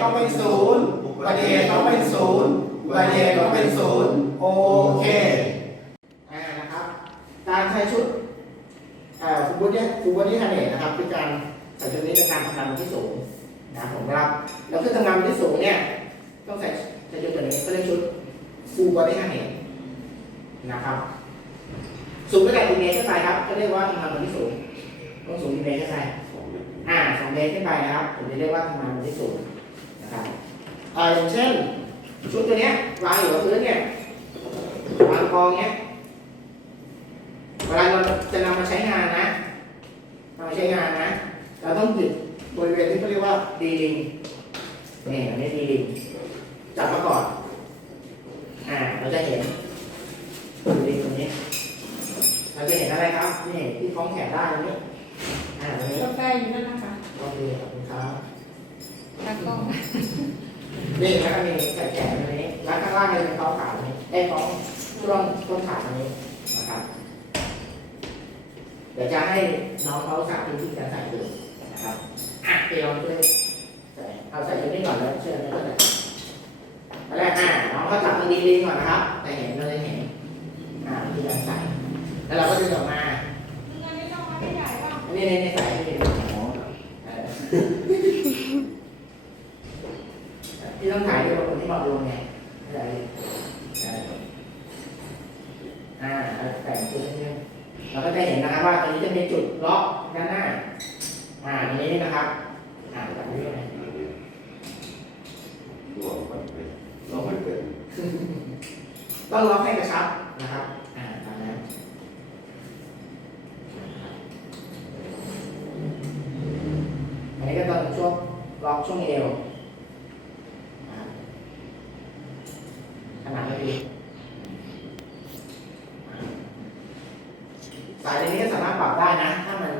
ต้องเป็นศูนย์อุบัติเหตุต้องเป็นศูนย์อุบัติเหตุต้องเป็นศูนย์โอเคนะครับ การใช้ชุดอ่อฟูบูดี้ฟูบูดี้ฮาเนตนะครับคือการใส่ชุดนี้ในการทำงานที่สูงนะครับผมครับแล้วคือทำงานที่สูงเนี่ยต้องใส่ใส่ชุดตัวนี้ก็เรียกชุดฟูบอดี้ฮาเนตนะครับสูงตั้งแต่กี่เมตรขึ้นไปครับก็เรียกว่าทำงานที่สูงต้องสูงกี่เมตรขึ้นไปอ่าสองเมตรขึ้นไปนะครับผมจะเรียกว่าทำงานที่สูง อ่ออย่างเช่น ชุดตัวเนี้ยวางอยู่กับพื้นเนี่ยวางกองเนี้ยเวลาเราจะนำมาใช้งานนะนำมาใช้งานนะ เราต้องหยิบบริเวณที่เขาเรียกว่าดีลิงนี่อันนี้ดีลิงจับมาก่อนอ่าเราจะเห็นดีลิงตรงนี้เราจะเห็นอะไรครับนี่ที่คล้องแขนได้ตรงนี้อ่าตรงนี้กาแฟอยู่นั่นนะคะโอเคขอบคุณครับตา กล้องนี่แล้วก็มีใส่แขนตรงนี้แล้วข้างล่างก็จะเป็นท้องขาตรงนี้ไอ้ท้องช่วงต้นขาตรงนี้นะครับ เดี๋ยวจะให้น้องเขาสาธิตวิธีการใส่ดูนะครับอะเดี๋ยวช่วยใส่เอาใส่ตรงนี้ก่อนแล้วเชื่อไหมว่าใส่ตอนแรกอะน้องเขาจับมันดีๆก่อนนะครับจะเห็นเราจะเห็นอ่าวิธีการใส่ แล้วเราก็ดึงออกมาเงินไม่ต้องมาที่ใหญ่ป่ะอันนี้ในในสายที่เป็นของเอ่อที่ต้องถ่ายด้วยคนที่ เหมาลงไงอะไรอ่อ่าแต่งจุดนิดนึงเราก็จะเห็นนะครับว่าตรงนี้จะมีจุดล็อกด้านหน้า อ่าตรงนี้นะครับ อ่าแบบนี้ไงต้องล็อกให้กระชับนะครับ อ่าตามนั้นอันนี้ก็ตอนช่วงล็อกช่วงเอวนะครับ ขนาดไม่ดีสายในนี้สามารถปรับได้นะ ถ้ามัน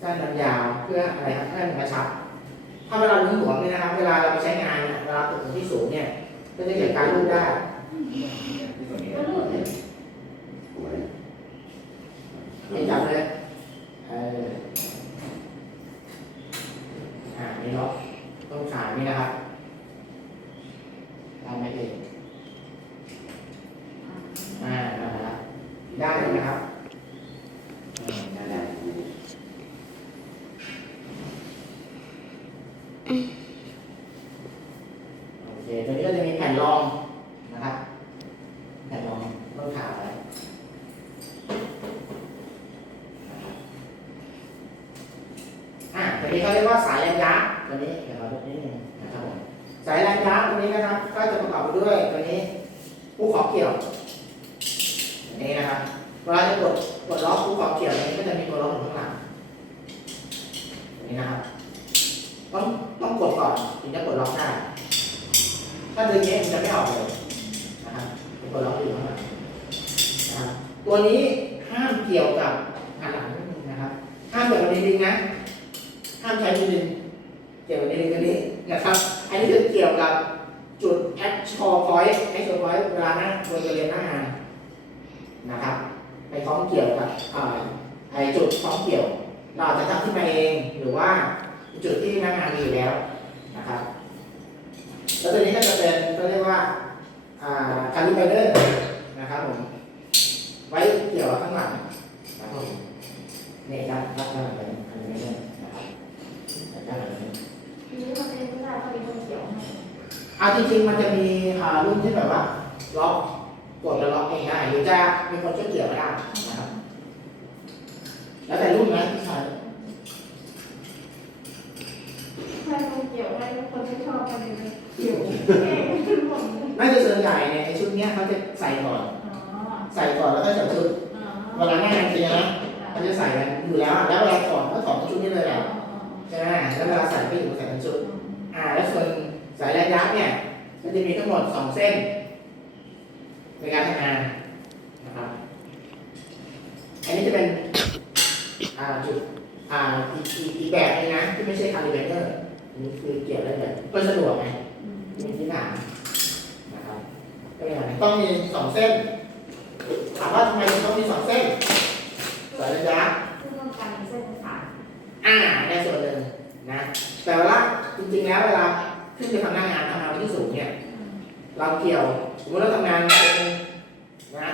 สั้นมันยาวเพื่ออะไรครับให้มันกระชับ ถ้าเวลาลุ้นหัวเนี่ยนะครับ เวลาเราไปใช้งานเนี่ยเวลาตกที่สูงเนี่ย ก็จะเกิดการรูดได้ไม่จับเลยเอออ่านี่ล็อกต้นขายนี่นะครับได้ไหมเอ่ยอ่าได้แล้วได้เลยนะครับอ่าได้แล้วโอเคตัวนี้ก็จะมีแผ่นรองนะครับ แผ่นรองต้นขาไว้นะครับอ่าตัวนี้เขาเรียกว่าสายยันยักษ์ ตัวนี้เดี๋ยวเราดูนิดนึงนะครับผมสายยันยักษ์ตัวนี้นะครับ ก็จะประกอบไปด้วยตัวนี้ผู้ขอเกี่ยวนี้นะครับเวลาจะกดกดล็อกผู้ขอเกี่ยวตัวนี้ก็จะมีตัวล็อกอยู่ข้างหลังนี้นะครับต้องต้องกดก่อนถึงจะกดล็อกได้ถ้าดึงเนี้ยมันจะไม่ออกเลยนะครับเป็นตัวล็อกอยู่ข้างหลังนะครับตัวนี้ห้ามเกี่ยวกับหันหลังนะครับห้ามเกี่ยวกับดินนะห้ามใช้ดิน เกี่ยวกับดินตัวนี้นะครับ อันนี้คือเกี่ยวกับจุด actual point actual point เวลานั่งบนบริเวณหน้างานนะครับ ไปคล้องเกี่ยวกับไอจุดคล้องเกี่ยว เราจะทำขึ้นมาเองหรือว่าจุดที่หน้างานมีอยู่แล้วนะครับ แล้วตัวนี้ก็จะเป็นเขาเรียกว่าอ่าคาลิเบเดอร์นะครับผมไว้เกี่ยวกับข้างหลังนะครับผมนี่ครับด้านหลังเป็นคาลิเบเดอร์นะครับด้านหลังเป็นทีนี้ มันเป็นผู้ชายเขาเป็นคนเขียวให้อ่าจริงๆมันจะมีอ่ารุ่นที่แบบว่าล็อกกดแล้วล็อกเองได้หรือจะมีคนช่วยเกี่ยวก็ได้นะครับ แล้วแต่รุ่นนะที่ใช้ใช่คนเขียวได้ทุกคนไม่ชอบกันเลยเขียวเอ๊ะขึ้นหมดเลยน่าจะส่วนใหญ่เนี่ยไอชุดเนี้ยเขาจะใส่ก่อน อ๋อใส่ก่อนแล้วก็จับชุดอ๋อเวลาหน้างานจริงนะเขาจะใส่กันอยู่แล้วแล้วเวลาถอดก็ถอดชุดนี้เลยแหละใช่ไหมแล้วเวลาใส่ก็อยู่ใส่เป็นชุดอ่าแล้วส่วนสายระยะเนี่ยก็จะมีทั้งหมดสองเส้นในการทำงานนะครับ อันนี้จะเป็นอ่าจุดอ่าอีกอีกอีกแบบนึงนะที่ไม่ใช่คาลิเบเตอร์อันนี้คือเกี่ยวได้แบบก็สะดวกไงมีที่หนานะครับก็อย่างนั้นต้องมีสองเส้นถามว่าทำไมถึงต้องมีสองเส้นสายระยะเพื่อป้องกันเส้นขาดอ่าในส่วนหนึ่งนะแต่ว่า จริงๆแล้วเวลาคขึ้นไปทำหน้างานทำงานที่สูงเนี่ย เราเกี่ยวสมมติเราทำงานจุดหนึ่งนะ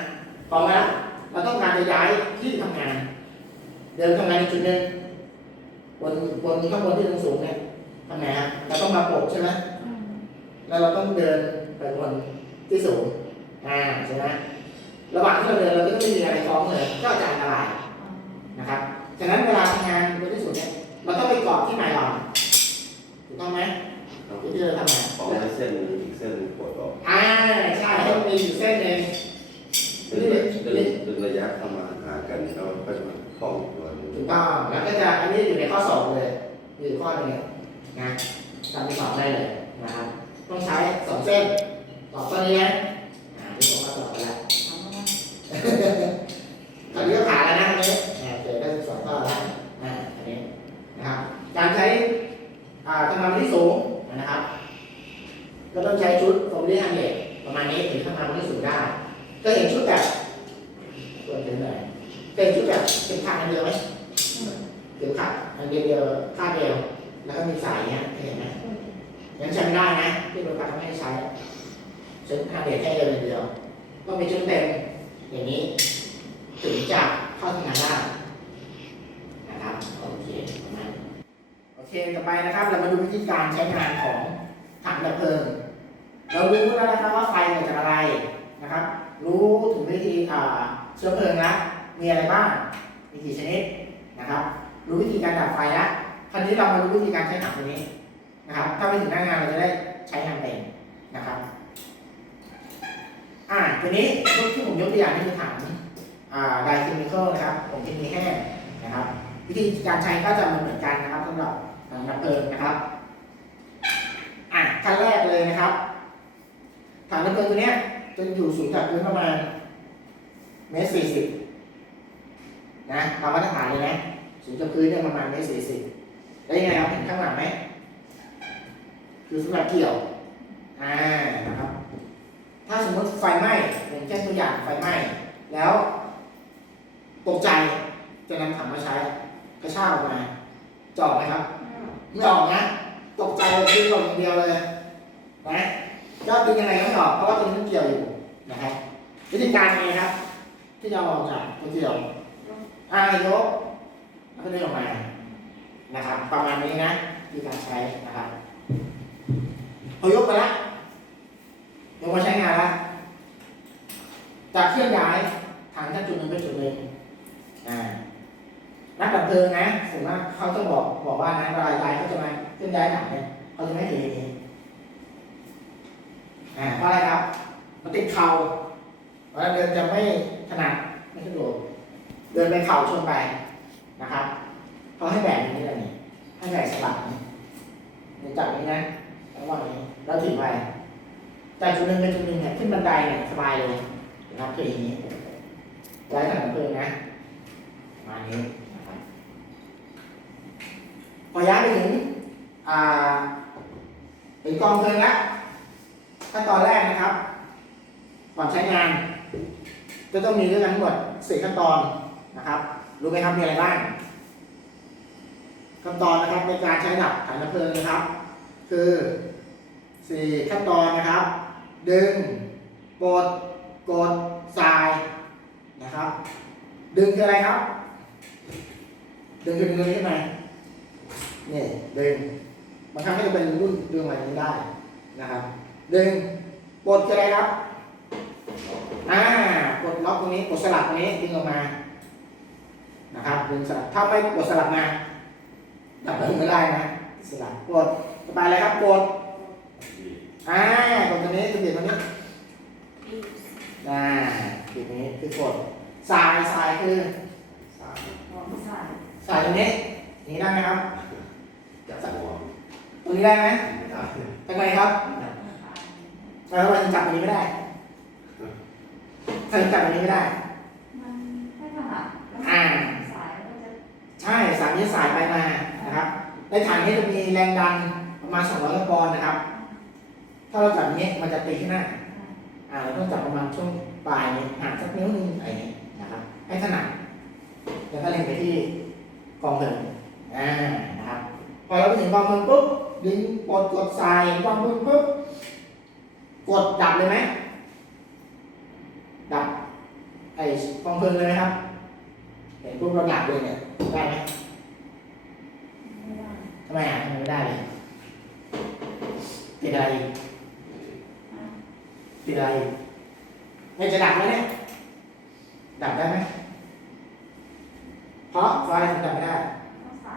พอแล้วเราต้องการจะย้ายที่ทำงาน เดินทำงานในจุดหนึ่งบนบนข้างบนที่สูงๆเนี่ยทำไงฮะเราต้องมาปกใช่ไหมแล้วเราต้องเดินไปบนที่สูงอ่าใช่ไหมระหว่างที่เราเดินเราก็ไม่มีอะไรคล้องเลยก็จะอันตรายนะครับฉะนั้นเวลาทำงานบนที่สูงเนี่ยเราต้องไปเกาะที่ไหนก่อนถูกต้องไหมที่เราทำงาน ของให้ เส้นอีกเส้นหนึ่งปวดออกอ่าใช่ให้มันมีอยู่เส้นหนึ่งเป็นเป็นเป็นระยะประมาณห่างกันแล้วค่อยมาคล้องตัวนึงถูกต้องแล้วก็จะอันนี้อยู่ในข้อสอบเลยอยู่ข้อหนึงเนี่ยนะจำไปสอบได้เลยนะครับต้องใช้สองเส้นตอบข้อนี้นะอ่าที่ผมก็ตอบไปแล้วตอนนี้ก็ผ่านแล้วนะอันนี้อ่าเจอได้สองข้อแล้วอ่าอันนี้นะครับการใช้อ่าทำงานที่สูงนะครับ ก็ต้องใช้ชุดฟอร์มลี่ฮันเดประมาณนี้ถึงทำงานที่สูงได้ ก็เห็นชุดแบบตัวเห็นหน่อยเป็นชุดแบบเป็นขาดอันเดียวไหมเข็มขัดอันเดียวเดียวคาดเดียว แล้วก็มีสายเนี้ยเห็นไหมยังใช้ไม่ได้นะที่โรงพยาบาลเขาไม่ให้ใช้ชุดฮันเดแค่เดียวเดียวต้องเป็นชุดเต็มอย่างนี้ ถึงจะเข้าทำงานได้นะครับโอเคประมาณโอเคต่อไปนะครับ เรามาดูวิธีการใช้งานของถังดับเพลิง เรารู้แล้วนะครับว่าไฟเกิดจากอะไรนะครับ รู้ถึงวิธีเชื้อเพลิงแล้วมีอะไรบ้างมีกี่ชนิดนะครับ รู้วิธีการดับไฟแล้วคราวนี้เรามารู้วิธีการใช้ถังตัวนี้นะครับ ถ้าไปถึงหน้างานเราจะได้ใช้งานเป็นนะครับอ่าตัวนี้ที่ผมยกตัวอย่างนี่คือถังอ่าไดเคมีคอลนะครับ ผมเคมีแห้งนะครับ วิธีการใช้ก็จะเหมือนกันนะครับสำหรับถังดับเพลิงนะครับ อะขั้นแรกเลยนะครับ ถังน้ำเพลิงตัวเนี้ยจะอยู่สูงจากพื้นประมาณเมตรสี่สิบนะตามมาตรฐานเลยนะสูงจากพื้นเนี่ยประมาณเมตรสี่สิบแล้วยังไงครับเห็นข้างหลังไหมคือสำหรับเกี่ยวอ่านะครับ ถ้าสมมติไฟไหม้อย่างเช่นตัวอย่างไฟไหม้แล้วตกใจจะนำถังมาใช้กระชากออกมาจะออกไหมครับ ไม่ออกนะ ตกใจเลยดึงออกอย่างเดียวเลยนะ ก็ดึงยังไงก็ไม่ออกเพราะว่าตัวนี้มันเกี่ยวอยู่นะครับวิธีการไงครับ ที่จะเอาออกจากตัวเกี่ยวอ่ายกแล้วก็ดึงออกมานะครับ ประมาณนี้นะวิธีการใช้นะครับพอยกไปแล้วยกมาใช้งานแล้วจะเคลื่อนย้ายถังจากจุดหนึ่งไปจุดหนึ่งอ่านักดับเพลิงนะส่วนมาเขาจะบอกบอกว่านะเวลาย้ายเขาจะมาเคลื่อนย้ายถังเนี่ยเขาจะไม่เทเอย่างนี้ อ่าเพราะอะไรครับ มันติดเข่าเวลาเดินจะไม่ถนัดไม่สะดวกเดินไปเข่าชนไปนะครับเขาให้แบกอย่างนี้เลยนี่ให้แบกสลับเดี๋ยวจับนี้นะระหว่างนี้แล้วถึงไปจากจุดหนึ่งไปจุดหนึ่งเนี่ยขึ้นบันไดเนี่ยสบายเลยนะครับคืออย่างนี้ย้ายถังเพลิงนะมาณนี้นะครับพอย้ายไปถึงอ่าถึงกองเพลิงแล้ว ขั้นตอนแรกนะครับ ก่อนใช้งาน จะต้องมีด้วยกันทั้งหมดสี่ขั้นตอนนะครับรู้ไหมครับมีอะไรบ้างขั้นตอนนะครับในการใช้ดับถังดับเพลิงนะครับ คือสี่ขั้นตอนนะครับ ดึงปลดกดสายนะครับ ดึงคืออะไรครับ ดึงคือดึงตัวนี้ขึ้นมานี่ยดึงบางครั้งก็จะเป็นรุ่นดึงอะไรนี้ได้นะครับ ดึงปลดคืออะไรครับ อ่าปลดล็อกตรงนี้ปลดสลักตรงนี้ดึงออกมา นะครับดึงสลักถ้าไม่ปลดสลักมาดับเพลิงไม่ได้นะสลักปลดต่อไปอะไรครับปลดอ่ากดตัวนี้ตัวเดียวตัวนี้อ่าจุดนี้คือกดสายสายคือสามสายตรงนี้อย่างนี้ได้ไหมครับจับหัวตรงนี้ได้ไหมไม่ได้ทำไมครับ แล้วทำไมถึงจับตรงนี้ไม่ได้ทำไมถึงจับตรงนี้ไม่ได้ มันไม่ถนัดอ่า สายก็จะใช่สายนี้สายไปมานะครับ ในถังนี้จะมีแรงดันประมาณ200กิโลปอนด์นะครับ ถ้าเราจับอย่างนี้มันจะตีขึ้นหน้า อ่าเราต้องจับประมาณช่วงปลายนี้ห่างสักนิ้วหนึงอะไรอย่างนี้นะครับ ให้ถนัดแล้วก็เล็งไปที่กองเพลิงอ่านะครับ พอเราไปถึงกองเพลิงปุ๊บดึงกดกดใส่วางปุ๊บปุ๊บ กดดับเลยไหม ดับไอ้กองเพลิงเลยไหมครับเห็นปุ๊บเราดับเลยเนี่ยได้ไหมไม่ได้ทำไมอะทำไมไม่ได้เลยติดอะไรอีกอะติดอะไรอีกไม่จะดับไหมเนี่ยดับได้ไหมเพราะเพราะอะไรถึงดับไม่ได้ต้องใส่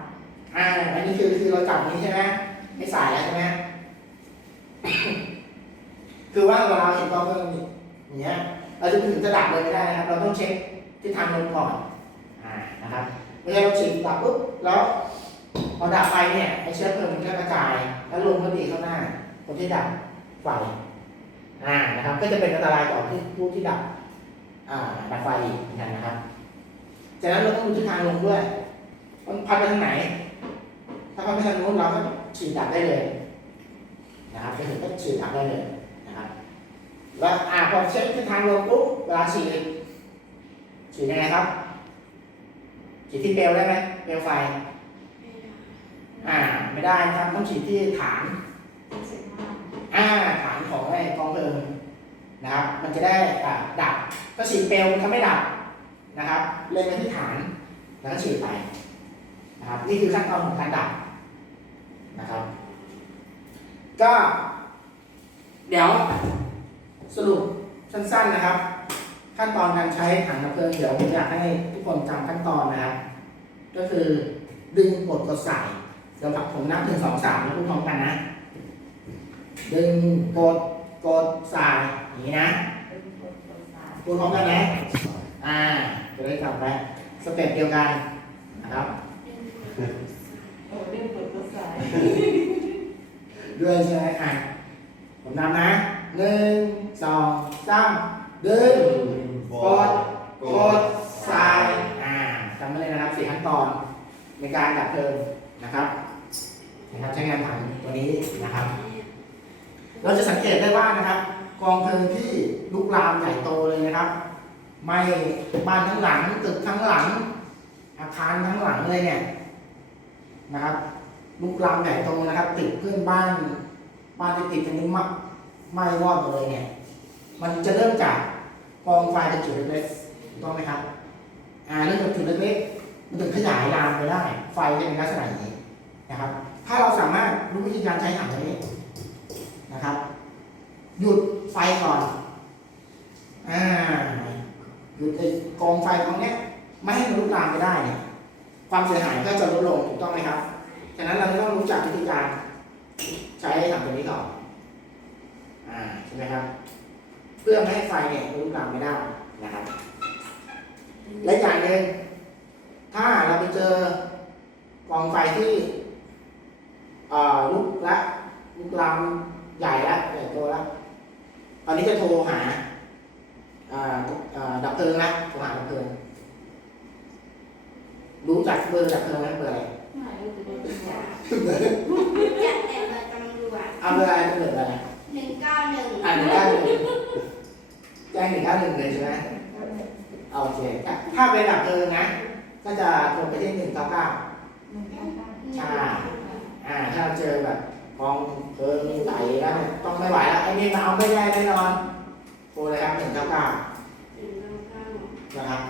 อ่าอันนี้คือคือเราจับนี้ใช่ไหมไม่สายแล้วใช่ไหม คือว่าเวลาเห็นกล้องเครื่องอย่างเงี้ยเราจะถึงจะดับเลยไม่ได้นะครับ เราต้องเช็คที่ทางลมก่อนอ่านะครับไม่ใช่เราฉีดดับปุ๊บแล้วพอดับไฟเนี่ยไอเชื้อเพลิงมันก็กระจาย แล้วลมก็ตีเข้าหน้า คนที่ดับไฟอ่านะครับ ก็จะเป็นอันตรายต่อที่ผู้ที่ดับอ่าดับไฟอีกเหมือนกันนะครับจากนั้นเราต้องดูทิศทางลมด้วยมันพัดไปทางไหน ถ้าพัดไปทางนู้นเราก็ฉีดดับได้เลยนะครับไปถึงก็ฉีดดับได้เลยนะครับ แล้วอ่าพอเช็คทิศทางลมปุ๊บเวลาฉีดฉีดยังไงครับฉีดที่เปลวได้ไหมเปลวไฟ อ่า ไม่ได้ครับต้องฉีดที่ฐาน อ่า ฐานของไอ้กองเพลิงนะครับ มันจะได้อ่าดับก็ฉีดเปลวถ้าไม่ดับนะครับเล็งไปที่ฐานแล้วก็ฉีดไปนะครับ นี่คือขั้นตอนของการดับนะครับ ก็ เดี๋ยว สรุปสั้นๆนะครับ ขั้นตอนการใช้ถังดับเพลิงเดี๋ยวผมอยากให้ทุกคนจำขั้นตอนนะครับ ก็คือดึงกดกดใส่เดี๋ยวผมนับถึงสองสามแล้วพูดพร้อมกันนะ ดึงกดกดใส่อย่างนี้นะเป็นคนตัวสายพูดพร้อมกันนะอ่าจะได้จำไว้สเต็ปเดียวกันนะครับโอ้เรื่องเปิดตัวสายด้วยใช่ไหมอะผมนำนะ หนึ่งสองสามดึงกดกดใส่อ่าจำไว้เลยนะครับสี่ขั้นตอนในการดับเพลิงนะครับนะครับใช้งานถังตัวนี้นะครับ เราจะสังเกตได้ว่านะครับ กองเพลิงที่ลุกลามใหญ่โตเลยนะครับ ไม่บ้านทั้งหลังตึกทั้งหลัง อาคารทั้งหลังเลยเนี่ยนะครับลุกลามใหญ่โตนะครับ ติดเพื่อนบ้านบ้านที่ติดกันนี้มัก ไหม้วอดหมดเลยเนี่ยมันจะเริ่มจากกองไฟจากจุดเล็กๆถูกต้องไหมครับ อ่าเริ่มจากจุดเล็กๆมันถึงขยายลามไปได้ ไฟจะเป็นลักษณะอย่างนี้นะครับ ถ้าเราสามารถรู้วิธีการใช้ถังตัวนี้นะครับ หยุดไฟก่อน อ่า หยุดไอ้กองไฟตรงเนี้ยไม่ให้มันลุกลามไปได้เนี่ย ความเสียหายก็จะลดลงถูกต้องไหมครับ ฉะนั้นเราต้องรู้จักวิธีการใช้ถังตัวนี้ก่อน อ่าใช่ไหมครับ เพื่อไม่ให้ไฟเนี่ยลุกลามไม่ได้นะครับ และอย่างหนึ่งถ้าเราไปเจอกองไฟที่เอ่อลุกและลุกลามใหญ่แล้วใหญ่โตแล้วตอนนี้จะโทรหาอ่าอ่าดับเพลิงนะโทรหาดับเพลิงรู้จักเบอร์ดับเพลิงไหมเบอร์อะไรไม่รู้จะเป็นตัวสายจัดแต่เบอร์ตำรวจเอาเบอร์อะไรเบอร์อะไรหนึ่งเก้า หนึ่งอ่านหนึ่งเก้าหนึ่งแจ้งหนึ่งเก้าหนึ่งเลยใช่ไหมเอาโอเคถ้าเป็นดับเพลิงนะ ก็จะโทรไปที่หนึ่งเก้าเก้าหนึ่งเก้าเก้าใช่อ่าถ้าเราเจอแบบกองเพลิงใหญ่แล้วเนี่ยต้องไม่ไหวแล้วไอ้นี่มาเอาไม่ได้แน่นอนโทรเลยครับหนึ่งเก้าเก้าหนึ่งเก้าเก้านะครับ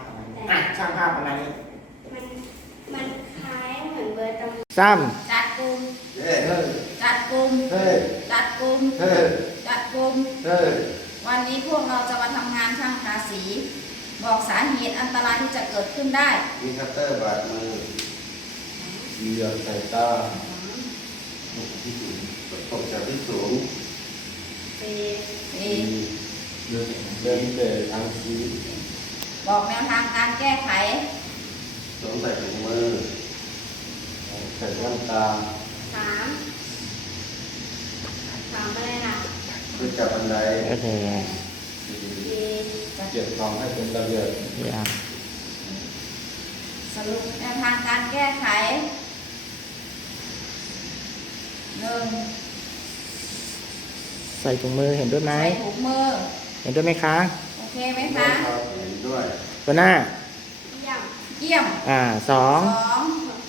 อะช่างภาพประมาณนี้มันมันคล้ายเหมือนเบอร์ตำรวจซ้จัดกลุ่มเฮ้ยำเฮ้ยจัดกลุ่มเฮ้ยจัดกลุ่มเฮ้ยจัดกลุ่ มเฮ้ยวันนี้พวกเราจะมาทำงานช่างทาสี บอกสาเหตุอันตรายที่จะเกิดขึ้นได้ มีคัตเตอร์บาดมือเหยียบใส่ตาตกจากที่สูงสี่สี่เดินเดินเตะทางชีวิตบอกแนวทางการแก้ไข สวมใส่ถุงมือใส่แว่นตา สามสามอะไร นะเพื่อจับบันไดโอเคสี่สี่เก็บของให้เป็นระเบียบอย่าสรุปแนวทางการแก้ไขหนึ่งใส่ถุงมือเห็นด้วยไหมใส่ถุงมือ เห็นด้วยไหมคะ โอเคไหมคะเห็นด้วยตัวหน้า เยี่ยม เยี่ยม อ่าสองสอง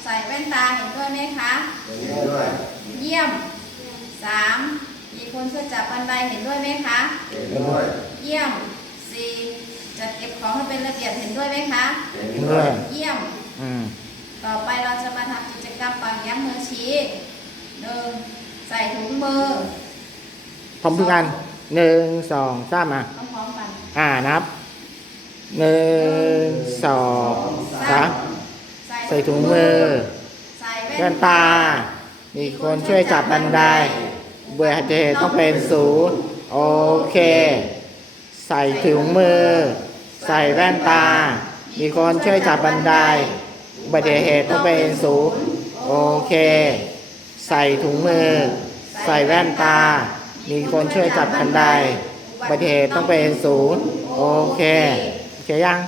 ใส่แว่นตาเห็นด้วยไหมคะ เห็นด้วย เยี่ยมสสาม มีคนช่วยจับบันไดเห็นด้วยไหมคะ เห็นด้วยเยี่ยมสี่จัดเก็บของให้เป็นระเบียบเห็นด้วยไหมคะ เห็นเห็นด้ด้ววยยเยี่ยม อืมต่อไปเราจะมาทำกิจกรรมปากย้ำมือชี้หนึ่งใส่ถุงมือพร้อมทุกกันหนึ่งสองสามอะต้องพร้อมกันอ่านับหนึ่งสองสามใส่ถุงมือใส่แว่นตา มีคนช่วยจับบันได เบื่อเหตุต้องเป็นศูนย์โอเค ใส่ถุงมือ ใส่แว่นตา มีคนช่วยจับบันไดอุบัติเหตุต้องเป็นศูนย์โอเค ใส่ถุงมือ ใส่แว่นตา มีคนช่วยจับบันไดอุบัติเหตุต้องเป็นศูนย์โอเคโอเคยัง